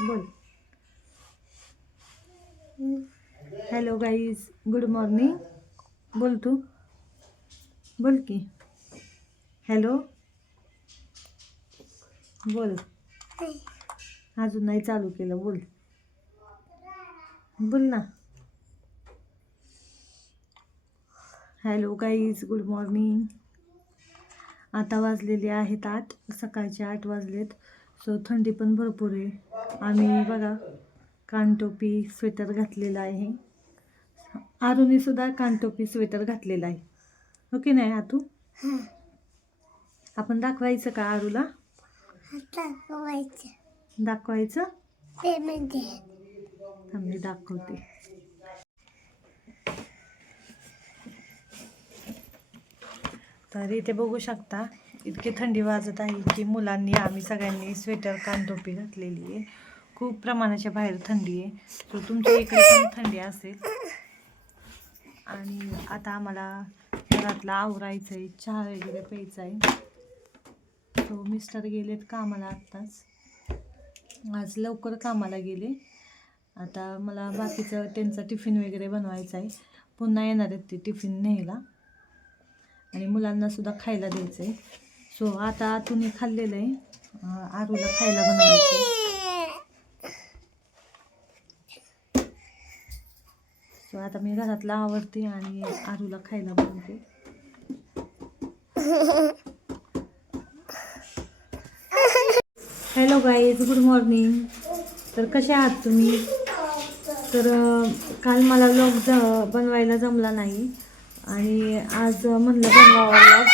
बोल. Hello guys, good morning. बोल तू, बोल की. हॅलो बोल. अजून नाही चालू केलं. बोल बोल ना. Hello guys, good morning. आता वाजलेले आहेत 8, सकाळचे 8 वाजलेत. सो थंडी पण भरपूर आहे. आम्ही बघा कानटोपी स्वेटर घातलेला आहे. आरूने सुद्धा कानटोपी स्वेटर घातलेला आहे. हो की नाही आतू? आपण दाखवायचं का आरूला? दाखवायचं थांब मी दाखवते. तर इथे बघू शकता इतकी थंडी वाजत आहे की मुलांनी आम्ही सगळ्यांनी स्वेटर कानटोपी घातलेली आहे. खूप प्रमाणाच्या बाहेर थंडी आहे. सो तुमच्या इकडे पण थंडी असेल. आणि आता आम्हाला घरातला आवरायचं आहे, चहा वगैरे प्यायचा आहे. सो मिस्टर गेलेत कामाला आत्ताच. आज लवकर कामाला गेले. आता मला बाकीचं त्यांचा टिफिन वगैरे बनवायचा आहे. पुन्हा येणार आहेत ते टिफिन न्यायला आणि मुलांना सुद्धा खायला द्यायचं आहे. सो आता आतून खाल्लेलं आहे, आरूला खायला बनवायचं आहे. सो आता मी घरातला आवरते आणि आरूला खायला बनवते. Hello guys, good morning. तर कसे आहात तुम्ही? तर काल मला व्लॉग बनवायला जमला नाही आणि आज म्हणलं बनवावा व्लॉग.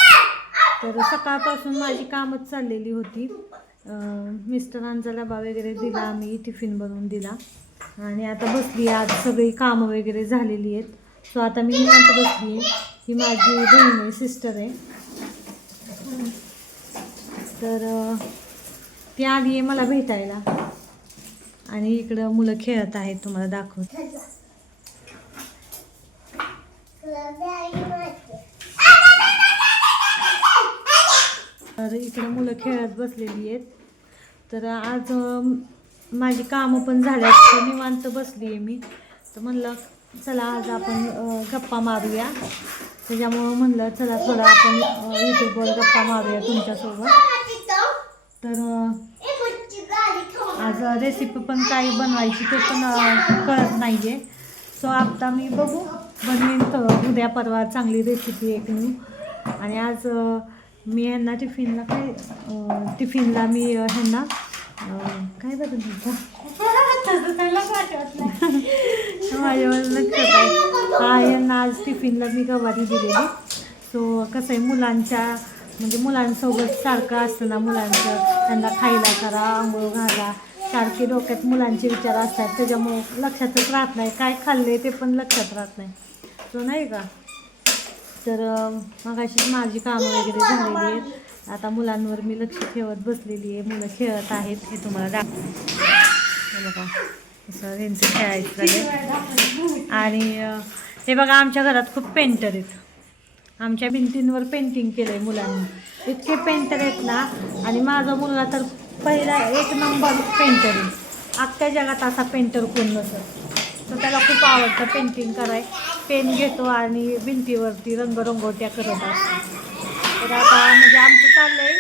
तर सकाळपासून माझी कामच चाललेली होती. मिस्टरांचा डबा वगैरे दिला, आम्ही टिफिन बनवून दिला आणि आता बसली. आज सगळी कामं वगैरे झालेली आहेत. सो आता मी निवांत बसली. ही माझी बहीण आहे, सिस्टर आहे. तर ती आली आहे मला भेटायला आणि इकडं मुलं खेळत आहेत. तुम्हाला दाखवते. तर इकडं मुलं खेळत बसलेली आहेत. तर आज माझी कामं पण झाल्यात, निवांत बसली आहे मी. तर म्हणलं चला आज आपण गप्पा मारूया. त्याच्यामुळं म्हणलं चला थोडं आपण यूट्यूबवर गप्पा मारूया तुमच्यासोबत. तर आज रेसिपी पण काही बनवायची ते पण कळत नाही आहे. सो आता मी बघू बनवीन उद्या परवा चांगली रेसिपी एक न्यू. आणि आज मी ह्यांना टिफिनला मी ह्यांना काय बघून माझ्यावर लक्षात आहे. हा, यांना आज टिफिनला मी गवारी दिलेली. सो कसं आहे म्हणजे मुलांसोबत सारखं असतं ना, मुलांचं त्यांना खायला करा, आंघोळ घाला, सारखे डोक्यात मुलांचे विचार असतात. त्याच्यामुळं लक्षातच राहत नाही काय खाल्ले ते पण लक्षात राहत नाही. सो नाही का. तर मगाशी माझी कामं वगैरे झालेली आहेत. आता मुलांवर मी लक्ष ठेवत बसलेली आहे. मुलं खेळत आहेत, हे तुम्हाला दाखवते. बघा असं त्यांचं खेळायचं झालं. आणि हे बघा आमच्या घरात खूप पेंटर आहेत. आमच्या भिंतींवर पेंटिंग केलं आहे मुलांनी. इतके पेंटर आहेत ना. आणि माझा मुलगा तर पहिला 1 नंबर पेंटर आहे. अख्ख्या जगात असा पेंटर कोण नसत. तर त्याला खूप आवडतं पेंटिंग कराय. पेन घेतो आणि भिंतीवरती रंगरंगोट्या करत असतो. तर आता म्हणजे आमचं चाललं आहे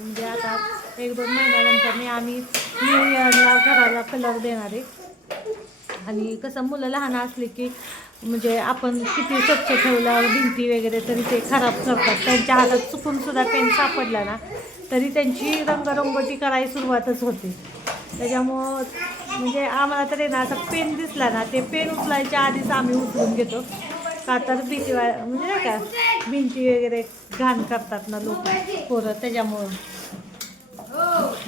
म्हणजे आता 1-2 महिन्यानंतर आम्ही न्यू इयरला घराला कलर देणार आहे. आणि कसं मुलं लहान असले की म्हणजे आपण किती स्वच्छ ठेवलं भिंती वगैरे तरी ते खराब करतात. त्यांच्या हातात चुकूनसुद्धा पेन सापडला ना तरी त्यांची रंगरंगोटी करायला सुरुवातच होते. त्याच्यामुळं म्हणजे आम्हाला तरी ना असं पेन दिसला ना ते पेन उचलायच्या आधीच आम्ही उचलून घेतो. का तर म्हणजे नाही का भिंती वगैरे घाण करतात ना लोक पोरं, त्याच्यामुळं.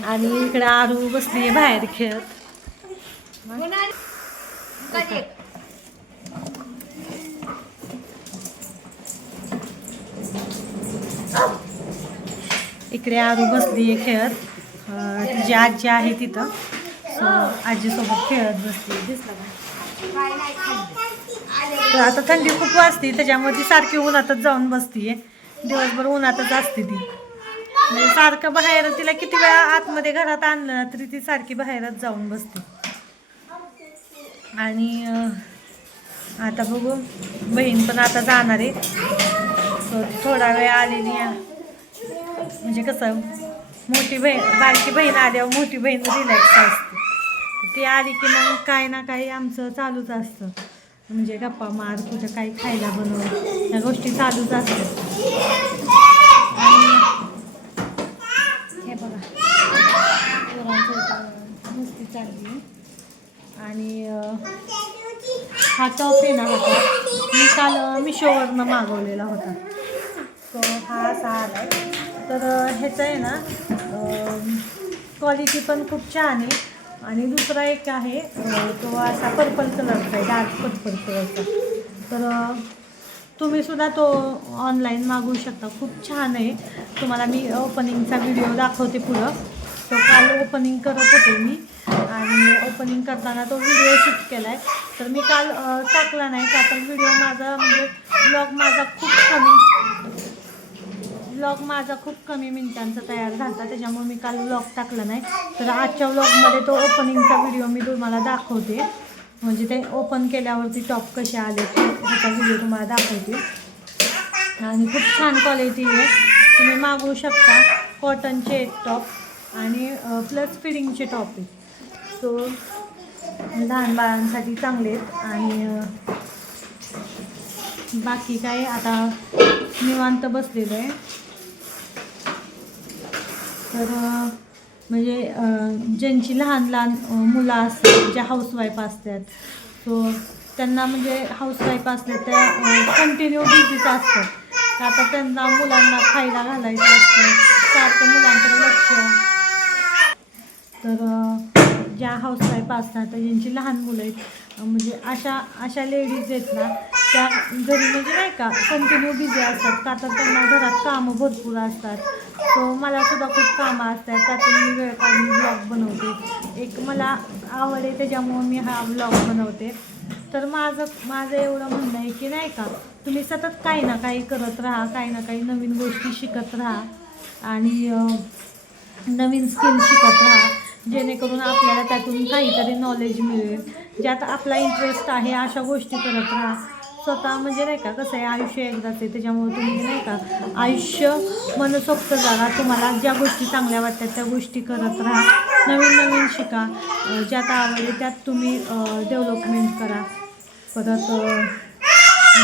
आणि इकडे आरू बसली आहे बाहेर खेळत. इकडे आरू बसली आहे खेळत. तिची आजी आहे तिथं. सो आजीसोबत खेळत बसली. दिसलं का. तर आता थंडी खूप वाजते त्याच्यामुळे ती सारखी उन्हातच जाऊन बसतीये. दिवसभर उन्हातच असते ती. म्हणजे सारखं बाहेर, तिला किती वेळा आतमध्ये घरात आणलं ना तरी ती सारखी बाहेरच जाऊन बसते. आणि आता बघू, बहीण पण आता जाणार आहे. सो थोडा वेळ आलेली म्हणजे कसं, मोठी बहीण बारकी बहीण आल्यावर मोठी बहीण रिलॅक्स असते. ती आली की मग काही ना काही आमचं चालूच असतं. म्हणजे गप्पा मार, कुठं काही खायला बनव, या गोष्टी चालूच असतात. आणि हे बघा, मस्ती चालली. आणि हा टॉप आहे ना, मी काल मिशोवरनं मागवलेला होता. तो हा असा आला आहे. तर ह्याचं आहे ना, क्वालिटी पण खूप छान आहे. आणि दुसरा एक आहे, तो असा पर्पल कलरचा आहे, डार्क पर्पल कलरचा. तर तुम्हीसुद्धा तो ऑनलाईन मागवू शकता. खूप छान आहे. तुम्हाला मी ओपनिंगचा व्हिडिओ दाखवते पुढं. तो काल ओपनिंग करत होते मी, आणि ओपनिंग करताना तो व्हिडिओ शूट केला आहे. तर मी काल टाकला नाही का, तर व्हिडिओ माझा म्हणजे ब्लॉग माझा खूप कमी मिनिटांचा तयार झाला, त्याच्यामुळे मी काल व्लॉग टाकला नाही. तर आजच्या व्लॉगमध्ये तो ओपनिंगचा व्हिडिओ मी तुम्हाला दाखवते. म्हणजे ते ओपन केल्यावरती टॉप कसे आले त्याचा व्हिडिओ तुम्हाला दाखवते. आणि खूप छान क्वालिटी आहे, तुम्ही मागवू शकता. कॉटनचे टॉप आणि प्लस फिडिंगचे टॉप आहेत. सो लहान बाळांसाठी चांगले आहेत. आणि बाकी काय, आता निवांत बसलेलं आहे. तर म्हणजे ज्यांची लहान लहान मुलं असतात, ज्या हाऊसवाईफ असतात, सो त्यांना म्हणजे हाऊसवाईफ असतात त्या कंटिन्यू बिझीच असतात. आता त्यांना मुलांना खायला घालायचं असतं, सारखं मुलांकडे लक्ष. तर ज्या हाऊसवाईफ असतात, ज्यांची लहान मुलं आहेत, म्हणजे अशा लेडीज आहेत ना, त्या घरी म्हणजे नाही का कंटिन्यू बिझी असतात. का तर त्यांना घरात कामं भरपूर असतात. सो मलासुद्धा खूप कामं असतात, त्यातून मी वेळ काढून ब्लॉग बनवते. एक मला आवड आहे, त्याच्यामुळं मी हा ब्लॉग बनवते. तर माझं एवढं म्हणणं आहे की नाही का, तुम्ही सतत काही ना काही करत राहा, काही ना काही नवीन गोष्टी शिकत राहा. आणि नवीन स्किल शिकत राहा, जेणेकरून आपल्याला त्यातून काहीतरी नॉलेज मिळेल. ज्यात आपला इंटरेस्ट आहे अशा गोष्टी करत राहा. स्वतः म्हणजे नाही का, कसं आहे, आयुष्य एकदाच आहे. त्याच्यामुळे तुम्ही नाही का आयुष्य मनसोक्त जगा. तुम्हाला ज्या गोष्टी चांगल्या वाटतात त्या गोष्टी करत राहा. नवीन शिका. ज्यात आवड त्यात तुम्ही डेव्हलपमेंट करा. परत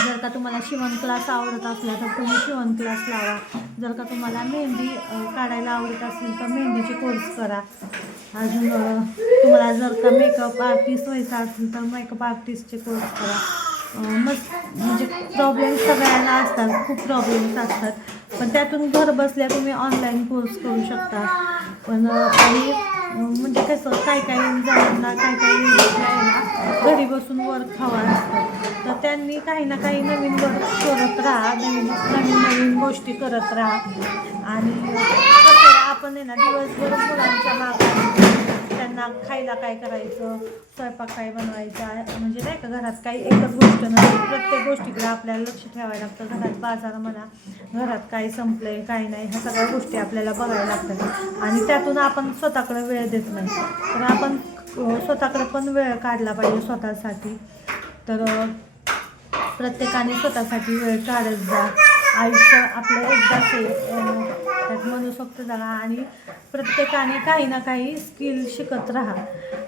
जर का तुम्हाला शिवण क्लास आवडत असला तर तुम्ही शिवण क्लास लावा. जर का तुम्हाला मेहंदी काढायला आवडत असेल तर मेहंदीचे कोर्स करा. अजून तुम्हाला जर का मेकअप आर्टिस्ट व्हायचं असेल तर मेकअप आर्टिस्टचे कोर्स करा. म्हणजे प्रॉब्लेम्स सगळ्यांना असतात, खूप प्रॉब्लेम्स असतात. पण त्यातून घर बसल्या तुम्ही ऑनलाईन कोर्स करू शकता. पण आणि म्हणजे कसं, काही जणांना काही ना घरी बसून वर्क हवं असतं. तर त्यांनी काही ना काही नवीन वर्क करत राहा, नवीन गोष्टी करत राहा. आणि कसं आहे, आपण आहे ना दिवसभर मुलांच्या मागे, त्यांना खायला काय करायचं, स्वयंपाक काय बनवायचा, म्हणजे नाही का घरात काही एकच गोष्ट नसते. प्रत्येक गोष्टीकडे आपल्याला लक्ष ठेवायला लागतं. घरात बाजार म्हणा, घरात काय संपलं आहे काय नाही, ह्या सगळ्या गोष्टी आपल्याला बघायला लागतात. आणि त्यातून आपण स्वतःकडे वेळ देत नाही. तर आपण स्वतःकडे पण वेळ काढला पाहिजे स्वतःसाठी. तर प्रत्येकाने स्वतःसाठी वेळ काढत जा. आयुष्य आपलं एकदाच आहे, त्यात मनसोक्त जगा. आणि प्रत्येकाने काही ना काही स्किल शिकत राहा,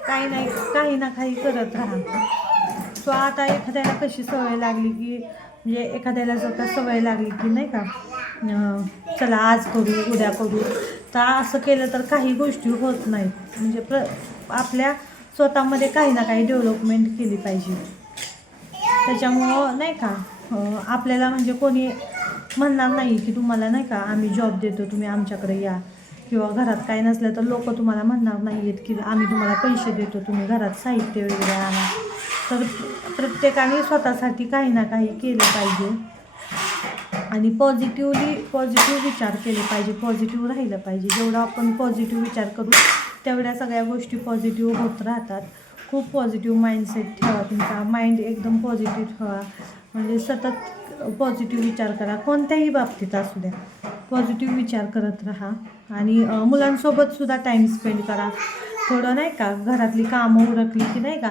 काही ना काही करत राहा. सो आता एखाद्याला कशी सवय लागली की, म्हणजे एखाद्याला जर का सवय लागली की नाही का, चला आज करू उद्या करू, तर असं केलं तर काही गोष्टी होत नाहीत. म्हणजे आपल्या स्वतःमध्ये काही ना काही डेव्हलपमेंट केली पाहिजे. त्याच्यामुळं नाही का आपल्याला म्हणजे कोणी म्हणणार नाही की तुम्हाला नाही का आम्ही जॉब देतो, तुम्ही आमच्याकडे या. किंवा घरात काय नसलं तर लोक तुम्हाला म्हणणार नाही आहेत की आम्ही तुम्हाला पैसे देतो, तुम्ही घरात साहित्य वगैरे आणा. तर प्रत्येकाने स्वतःसाठी काही ना काही केलं पाहिजे. आणि पॉझिटिव्ह विचार केले पाहिजे, पॉझिटिव्ह राहिलं पाहिजे. जेवढा आपण पॉझिटिव्ह विचार करू तेवढ्या सगळ्या गोष्टी पॉझिटिव्ह होत राहतात. खूप पॉझिटिव्ह माइंडसेट ठेवा, तुमचा माइंड एकदम पॉझिटिव्ह ठेवा. म्हणजे सतत पॉझिटिव्ह विचार करा, कोणत्याही बाबतीत असू द्या. पॉझिटिव्ह विचार करत राहा आणि मुलांसोबतसुद्धा टाईम स्पेंड करा. थोडं नाही का घरातली कामं उरकली की नाही का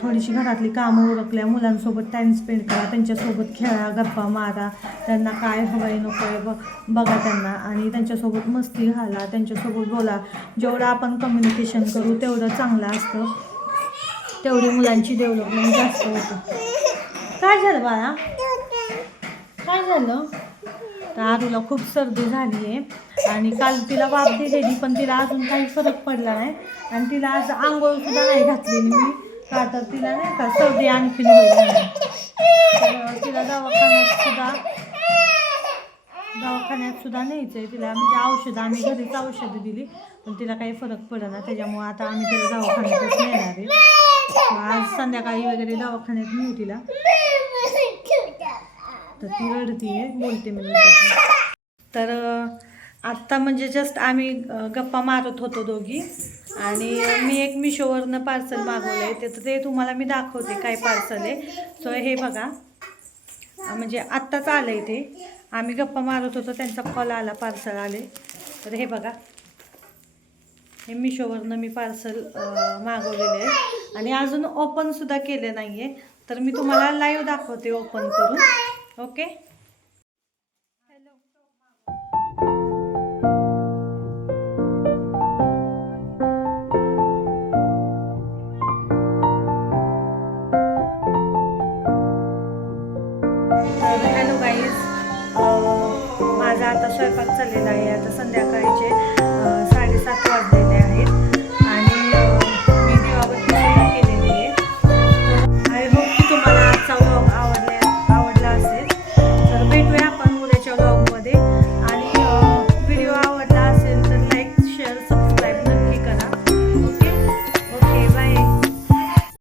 थोडीशी घरातली कामं उरकल्या मुलांसोबत टाईम स्पेंड करा, त्यांच्यासोबत खेळा, गप्पा मारा, त्यांना काय हवं आहे नको आहे बघा त्यांना आणि त्यांच्यासोबत मस्ती घाला, त्यांच्यासोबत बोला. जेवढं आपण कम्युनिकेशन करू तेवढं चांगलं असतं, तेवढी मुलांची डेव्हलपमेंट जास्त होते. काय झालं बाळा, काय झालं? तर आरूला खूप सर्दी झाली आहे आणि काल तिला वाफ दिलेली पण तिला अजून काही फरक पडला नाही आणि तिला आज आंघोळसुद्धा नाही घातलेली मी, का तर तिला नाही का सर्दी आणखीन होईल म्हणून. तर तिला दवाखान्यात सुद्धा न्यायचं आहे तिला, म्हणजे औषधं आम्ही घरीच औषधं दिली पण तिला काही फरक पडेना, त्याच्यामुळं आता आम्ही तिला दवाखान्यातच नेणार आहे. आज संध्याकाळी वगैरे दवाखान्यात नेऊ तिला. तर ती रडती आहे, बोलते मी. तर आत्ता म्हणजे जस्ट आम्ही गप्पा मारत होतो दोघी आणि मी एक मिशोवरनं पार्सल मागवलं आहे, ते तुम्हाला मी दाखवते काय पार्सल आहे. सो हे बघा, म्हणजे आत्ताच आलं आहे ते, आम्ही गप्पा मारत होतो त्यांचा कॉल आला, पार्सल आले. तर हे बघा, हे मिशोवरनं मी पार्सल मागवलेले आहे आणि अजून ओपनसुद्धा केले नाही आहे. तर मी तुम्हाला लाईव्ह दाखवते ओपन करून. ओके. हॅलो गाईज, माझा आता स्वयंपाक चाललेला आहे. आता संध्याकाळचे